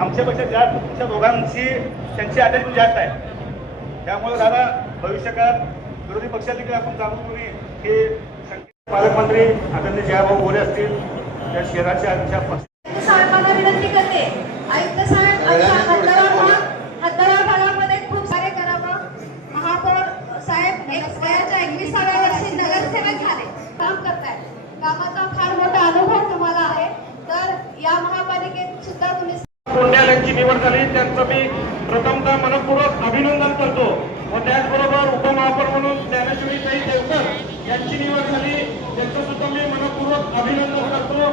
आमच्यापेक्षा जास्त तुमच्या दोघांची त्यांची अटॅचमेंट जास्त आहे. त्यामुळे दादा भविष्यकाळात विरोधी पक्षात देखील आपण जाणून तुम्ही हे संकेत पालकमंत्री आदरणीय जयाभाऊ गोरे असतील त्या शहराच्या आमच्या पक्ष साहेबांना विनंती करते. आयुक्त साहेब भागामध्ये खूप सारे करावं. महापौर साहेब एक वयाच्या एकविसाव्या वर्षी नगरसेवक झाले. काम करतायत कामाचा फार मोठा अनुभव तुम्हाला आहे. तर या महापालिकेत सुद्धा तुम्ही यांची निवड झाली त्यांचं मी प्रथमतः मनपूर्वक अभिनंदन करतो. व त्याचबरोबर उपमहापौर म्हणून ज्ञानेश्वरी ताई देवकर यांची निवड झाली. त्यांचं सुद्धा मी मनपूर्वक अभिनंदन करतो.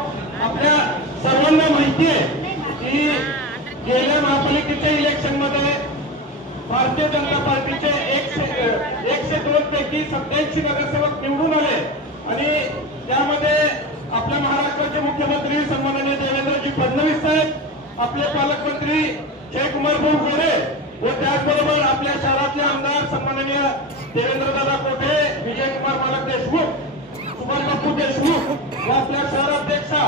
आपल्या सर्वांना माहिती आहे की गेल्या महापालिकेच्या इलेक्शनमध्ये भारतीय जनता पार्टीचे एकशे एकशे दोन पैकी सत्याऐंशी नगरसेवक निवडून आले. आणि त्यामध्ये आपल्या महाराष्ट्राचे मुख्यमंत्री सन्माननीय देवेंद्रजी फडणवीस साहेब आपले पालकमंत्री जयकुमार भाऊ गोरे व त्याचबरोबर आपल्या शहरातले आमदार सन्माननीय देवेंद्रदादा कोठे विजयकुमार मालक देशमुख सुभाष बापू देशमुख व आपल्या शहराध्यक्षा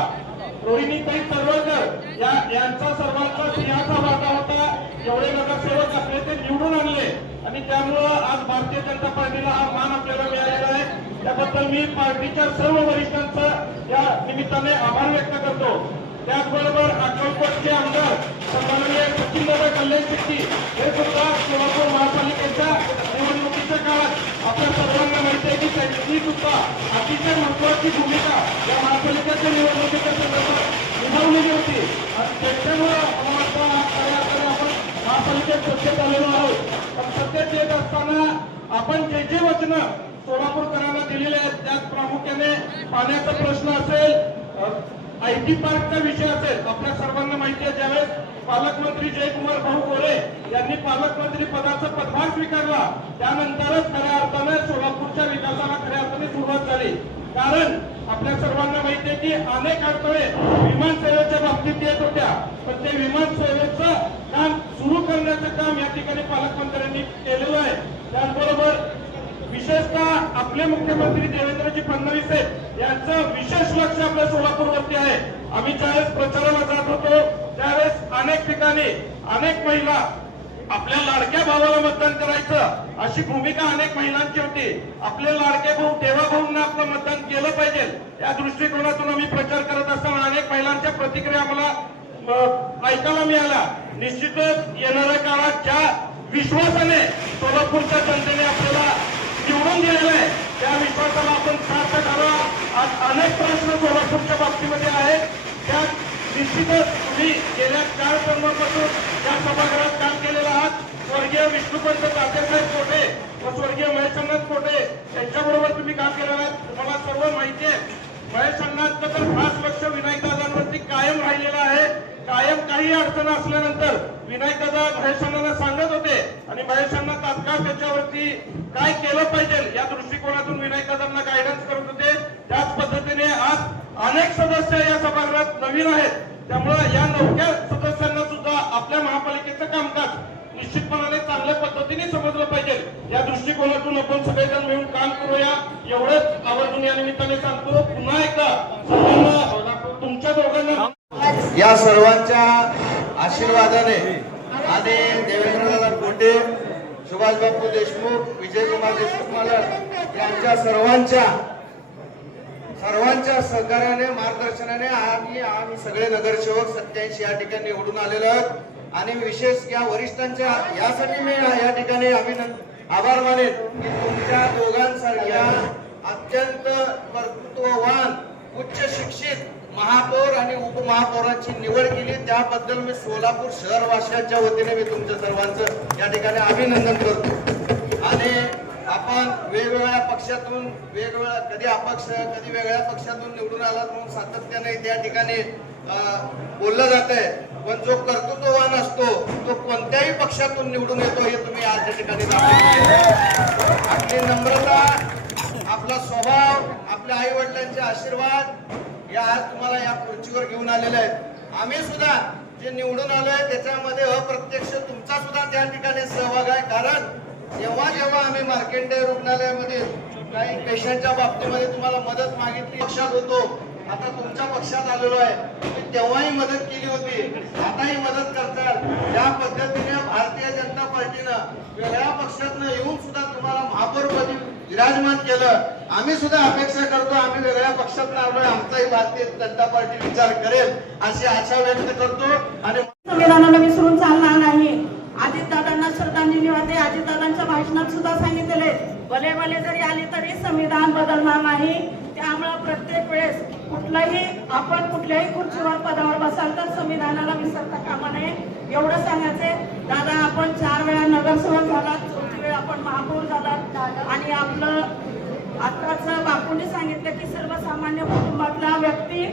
रोहिणीताई तळवळकर या यांचा सर्वांचा सिंहाचा वाटा होता. एवढे नगरसेवक आपले ते निवडून आणले आणि त्यामुळं आज भारतीय जनता पार्टीला हा मान आपल्याला मिळालेला आहे. त्याबद्दल मी पार्टीच्या सर्व वरिष्ठांचा या निमित्ताने आभार व्यक्त करतो. त्याचबरोबर अक्कलकोटचे आमदार सन्माननीय सचिनदादा कल्याण शेट्टी हे सुद्धा सोलापूर महापालिकेच्या निवडणुकीच्या काळात आपल्या सर्वांना माहिती आहे की त्यांची सुद्धा अतिशय महत्वाची भूमिका या महापालिकेच्या निवडणुकीच्या संदर्भात निभावलेली होती. आणि त्याच्यामुळे आपण महापालिकेत सत्तेत आलेलो आहोत. पण सत्तेत येत असताना आपण जे जे वचन सोलापूरकरांना दिलेले आहेत त्यात प्रामुख्याने पाण्याचा प्रश्न असेल आयटी पार्कचा विषय असेल आपल्या सर्वांना माहिती आहे ज्यावेळेस पालकमंत्री जयकुमार भाऊ गोरे यांनी पालकमंत्री पदाचा पदभार स्वीकारला त्यानंतरच खऱ्या अर्थाने सोलापूरच्या विकासाला खऱ्या अर्थाने सुरुवात झाली. कारण आपल्या सर्वांना माहिती आहे की अनेक अडथळे विमान सेवेच्या बाबतीत येत होत्या पण ते विमान सेवेचं काम सुरू करण्याचं काम या ठिकाणी पालकमंत्र्यांनी केलेलं आहे. त्याचबरोबर विशेषतः आपले मुख्यमंत्री देवेंद्रजी फडणवीस आहेत यांचं विशेष लक्ष आपल्या सोलापूरवरती आहे. आम्ही ज्यावेळेस प्रचाराला जात होतो त्यावेळेस अनेक ठिकाणी अनेक महिला आपल्या लाडक्या भावाला मतदान करायचं अशी भूमिका अनेक महिलांची होती. आपले लाडके भाऊ देवा भाऊंना आपलं मतदान केलं पाहिजे या दृष्टिकोनातून आम्ही प्रचार करत असताना अनेक महिलांच्या प्रतिक्रिया आम्हाला ऐकायला मिळाल्या. निश्चितच येणाऱ्या काळात ज्या विश्वासाने सोलापूरच्या जनतेने आपल्याला निवडून दिलेलं आहे. त्या विश्वासाला आपण प्राप्त करावा. आज अनेक प्रश्न सोलापूरच्या बाबतीमध्ये आहेत. त्या निश्चितच तुम्ही गेल्या चार टर्मापासून या सभागृहात काम केलेलं आहात. स्वर्गीय विष्णुपंत तात्यासाहेब कोटे व स्वर्गीय महेशनाथ कोटे यांच्याबरोबर तुम्ही काम केलेलं आहात. तुम्हाला सर्व माहिती आहे. महेशनाथचं तर खास लक्ष विनायक दादांवरती कायम राहिलेलं आहे. कायम काही अडचण असल्यानंतर विनायक दादा महेशांना सांगत होते आणि महेशांना तात्काळ त्याच्यावरती काय केलं पाहिजे या दृष्टिकोनातून विनायकदांना गायडन्स करत होते. त्याच पद्धतीने आज अनेक सदस्य या सभागृहात नवीन आहेत. त्यामुळे या नवक्या सदस्यांना सुद्धा आपल्या महापालिकेचं कामकाज निश्चितपणाने चांगल्या पद्धतीने समजलं पाहिजे. या दृष्टिकोनातून आपण सगळेजण मिळून काम करूया. एवढंच आवर्जून या निमित्ताने सांगतो. पुन्हा एकदा सर्वांना तुमच्या दोघांना या सर्वांच्या आशीर्वादाने आणि देवेंद्रदादा कोटे सुभाषबापू देशमुख विजयकुमार देशमुख मालक यांच्या सर्वांच्या सर्वांच्या सहकार्याने मार्गदर्शनाने आम्ही आम्ही सगळे नगरसेवक सत्याऐंशी या ठिकाणी निवडून आलेलो आहोत. आणि विशेष या वरिष्ठांच्या यासाठी मी या ठिकाणी अभिनंदन आभार मानेन की तुमच्या दोघांसारख्या अत्यंत कर्तृत्ववान उच्च शिक्षित महापौर आणि उपमहापौरांची निवड केली. त्याबद्दल मी सोलापूर शहरवासियांच्या वतीने मी तुमच्या सर्वांचं या ठिकाणी अभिनंदन करतो. आणि आपण वेगवेगळ्या पक्षातून वेगवेगळ्या कधी अपक्ष कधी वेगळ्या पक्षातून निवडून आला म्हणून सातत्याने त्या ठिकाणी बोललं जात आहे पण जो कर्तृत्ववान असतो पक्षातून निवडून येतो हे तुम्ही आज या ठिकाणी आपली नम्रता आपला स्वभाव आपल्या आई वडिलांचे आशीर्वाद या आज तुम्हाला या खुर्चीवर घेऊन आलेले आहेत. आम्ही सुद्धा जे निवडून आलोय त्याच्यामध्ये अप्रत्यक्ष तुमचा सुद्धा त्या ठिकाणी सहभाग आहे. कारण जेव्हा जेव्हा आम्ही मार्केंडे रुग्णालयामध्ये काही पेशंटच्या बाबतीमध्ये तुम्हाला मदत मागितली पक्षात होतो. आता तुमच्या पक्षात आलेलो आहे. मी तेव्हाही मदत केली होती. आताही मदत करतात. या पद्धतीने भारतीय जनता पार्टीनं वेगळ्या पक्षातनं येऊन सुद्धा तुम्हाला महापौरपदी विराजमान केलं. आम्ही सुद्धा अपेक्षा करतो आम्ही वेगळ्या पक्षात आलोय आमचाही भारतीय जनता पार्टी विचार करेल अशी आशा व्यक्त करतो. आणि संविधानाला विसरून चालणार नाही. अजितदादांना श्रद्धांजली वाहते. अजितदादांच्या भाषणात सुद्धा सांगितलेले भले भले जरी आली तरी संविधान बदलणार नाही. त्यामुळं प्रत्येक वेळेस कुठलाही आपण कुठल्याही खुर्चीवर पदावर बसाल तर संविधानाला विसरता कामा नये. एवढं सांगायचंय दादा आपण चार वेळा नगरसेवक झालात चौथी वेळ आपण महापौर झालात. आणि आपलं आताच बापूंनी सांगितलं की सर्वसामान्य कुटुंबातला व्यक्ती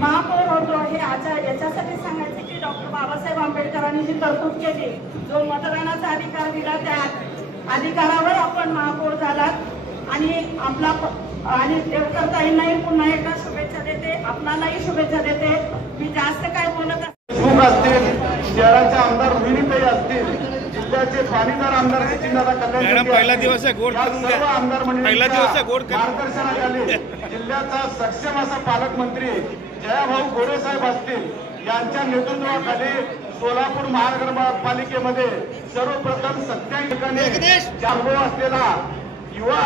महापौर होतो हे आचार याच्यासाठी सांगायचे की डॉक्टर बाबासाहेब आंबेडकरांनी जी तरतूद केली जो मतदानाचा अधिकार दिला त्या अधिकारावर आपण महापौर झालात. आणि आपला आणि देवकरताईंनाही पुन्हा एकदा शुभेच्छा देते आपणालाही शुभेच्छा देते. मी जास्त काय बोलत देशमुख असतील. शहराचे आमदार रोहिणीताई असतील. जिल्ह्याचे पाणीदार आमदार सचिनदादा कल्याण पहिला दिवस आहे, गोड करून द्या. आमदार पहिला दिवस आहे, गोड. मार्गदर्शनाखाली जिल्ह्याचा सक्षम असा पालकमंत्री जयाभाऊ गोरे साहेब असतील यांच्या नेतृत्वाखाली सोलापूर महानगरपालिकेमध्ये सर्वप्रथम सत्याऐंशी ठिकाणी अनुभव असलेला युवा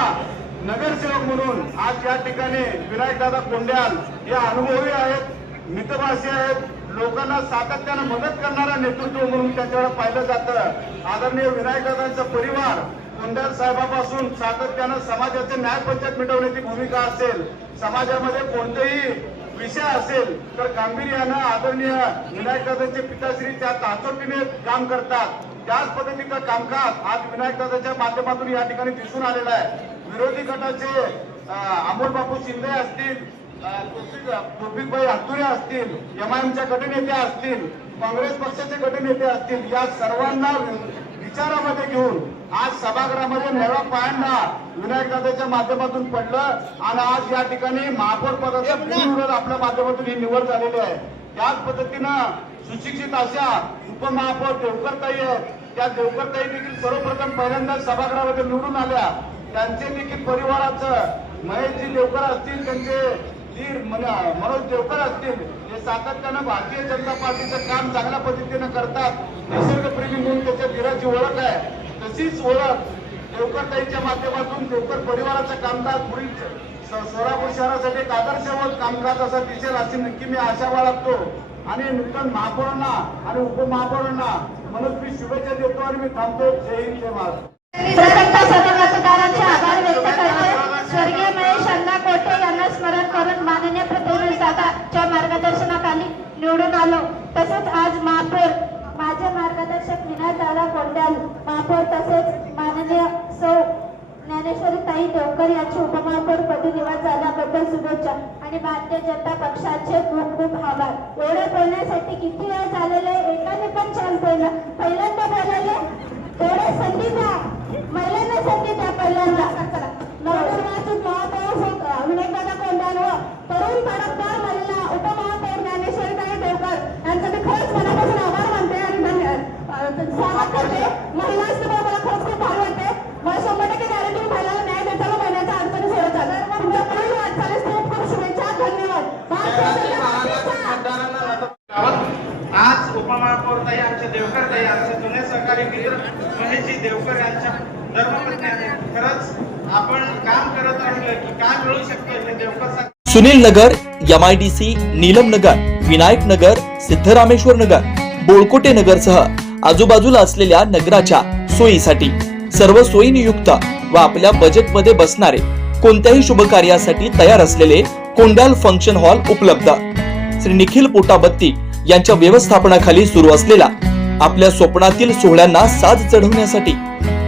नगरसेवक म्हणून आज या ठिकाणी विनायकदादा कोंड्याल हे अनुभवी आहेत मितभाषी आहेत लोकांना सातत्यानं मदत करणारा नेतृत्व म्हणून त्याच्यावर पाहिलं जातं. आदरणीय विनायकदादांचा परिवार कोंड्याल साहेबापासून सातत्यानं समाजाचे न्यायपंचायत मिटवण्याची भूमिका असेल समाजामध्ये कोणतेही विषय असेल तर गांभीर्यानं आदरणीय विनायकदादांचे पिताश्री त्या ताचोटीने काम करतात. त्याच पद्धतीचं कामकाज आज विनायकदादाच्या माध्यमातून या ठिकाणी दिसून आलेलं आहे. विरोधी गटाचे अमोल बापू शिंदे असतील तौफिकभाई हातुरे असतील एमआयएमच्या गटनेते असतील काँग्रेस पक्षाचे गटनेते असतील या सर्वांना विचारामध्ये घेऊन आज सभागृहामध्ये नव्या पायांना विनायकदादाच्या माध्यमातून पडलं आणि आज या ठिकाणी महापौर पदाचा बिनविरोध आपल्या माध्यमातून ही निवड झालेली आहे. त्याच पद्धतीनं सुशिक्षित अशा उपमहापौर देवकरताई आहेत. त्या देवकरताई देखील सर्वप्रथम पहिल्यांदा सभागृहामध्ये निवडून आल्या. त्यांचे देखील परिवाराचं महेशजी देवकर असतील त्यांचे मनोज देवकर असतील हे सातत्यानं भारतीय जनता पार्टीचं काम चांगल्या पद्धतीनं करतात. निसर्गप्रेमी म्हणून त्याच्या धीराची ओळख आहे. तशीच ओळख देवकरताईच्या माध्यमातून देवकर परिवाराचं कामकाज पुढील सोलापूर शहरासाठी एक आदर्शवत कामकाज असा दिसेल अशी नक्की मी आशा बाळगतो. आणि नूतन महापौरांना आणि उपमहापौरांना मनस्वी शुभेच्छा देतो आणि मी थांबतो. जय हिंद जय महाराष्ट्र प्रथमतः सर्व मतदारांचे आभार व्यक्त करते स्वर्गीय महेश अण्णा कोठे यांना स्मरण करून माननीय प्रतिनिधी दादाच्या मार्गदर्शनाखाली निवडून आलो तसेच आज महापौर माझे मार्गदर्शक विनायक मंडल कोंडाल महापौर तसेच माननीय सौ ज्ञानेश्वरी ताई देवकर यांची उपमहापौर पदी निवड झाल्याबद्दल शुभेच्छा आणि भारतीय जनता पक्षाचे खूप खूप आभार. एवढे बोलण्यासाठी किती वेळ झालेले एकाने पण चान्स दिला. पहिल्यांदा बोलायले? तेवढे संधी द्या. महिलांना संधी द्या पहिल्यांदा. नवनिर्वाचित महापौर विनायकदादा कोंडाल व तरुण तडफदार महिला उप स्वागत करते महिला असल्यामुळे मला खरंच खूप भारी वाटते मला शंभर टक्के गॅरंटी महिलाला न्याय देताना महिन्याच्या अडचणी सोडतात तुमच्या पुढील वाटचालीस खूप खूप शुभेच्छा. धन्यवाद. भारतीय जनता पार्टीचा. आज उपमहापौरताई आमच्या देवकरताई आमचे जुने सहकारी मित्र महेशजी देवकर यांच्या धर्मपत्नी आहेत खरंच आपण काम करत राहिलं की काय मिळू शकतं हे देवकर सुनील नगर एमआयडीसी नीलम नगर विनायक नगर सिद्धरामेश्वर नगर बोळकोटे नगरसह आजूबाजूला असलेल्या नगराच्या सोयीसाठी. सर्व सोयीनियुक्त व आपल्या बजेटमध्ये बसणारे कोणत्याही शुभ कार्यासाठी तयार असलेले कोंडाल फंक्शन हॉल उपलब्ध. श्री निखिल पोटाबत्ती यांच्या व्यवस्थापनाखाली सुरू असलेला आपल्या स्वप्नातील सोहळ्यांना साज चढवण्यासाठी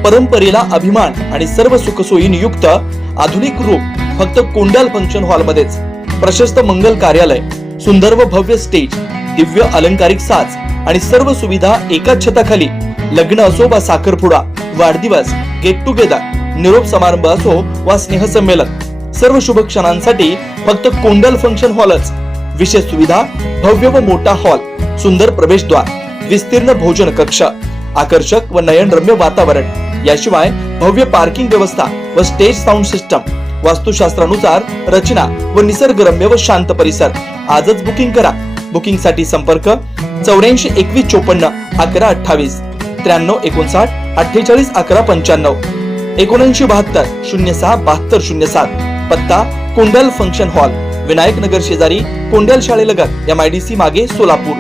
परंपरेला अभिमान आणि सर्व सुखसोयी नियुक्त आधुनिक रूप फक्त कोंडाल फंक्शन हॉल मध्येच प्रशस्त मंगल कार्यालय सुंदर व भव्य स्टेज दिव्य अलंकारिक साज आणि सर्व सुविधा एकाच छताखाली. लग्न असो वा साखरपुडा वाढदिवस गेट टुगेदर निरोप समारंभ असो वा स्नेहसंमेलन सर्व शुभ क्षणांसाठी फक्त कोंडल फंक्शन हॉलच विशेष सुविधा भव्य व मोठा हॉल सुंदर प्रवेशद्वार विस्तीर्ण भोजन कक्ष आकर्षक व नयनरम्य वातावरण. याशिवाय भव्य पार्किंग व्यवस्था व स्टेज साऊंड सिस्टम वास्तुशास्त्रानुसार रचना व निसर्गरम्य व शांत परिसर. आजच बुकिंग करा. बुकिंगसाठी संपर्क चौऱ्याऐंशी एकवीस चोपन्न अकरा अठ्ठावीस त्र्याण्णव एकोणसाठ अठ्ठेचाळीस अकरा पंच्याण्णव एकोणऐंशी बहात्तर शून्य सहा बहात्तर शून्य सात. पत्ता कोंडल फंक्शन हॉल विनायक नगर शेजारी कोंडल शाळेलगत एम आय डी सी मागे सोलापूर.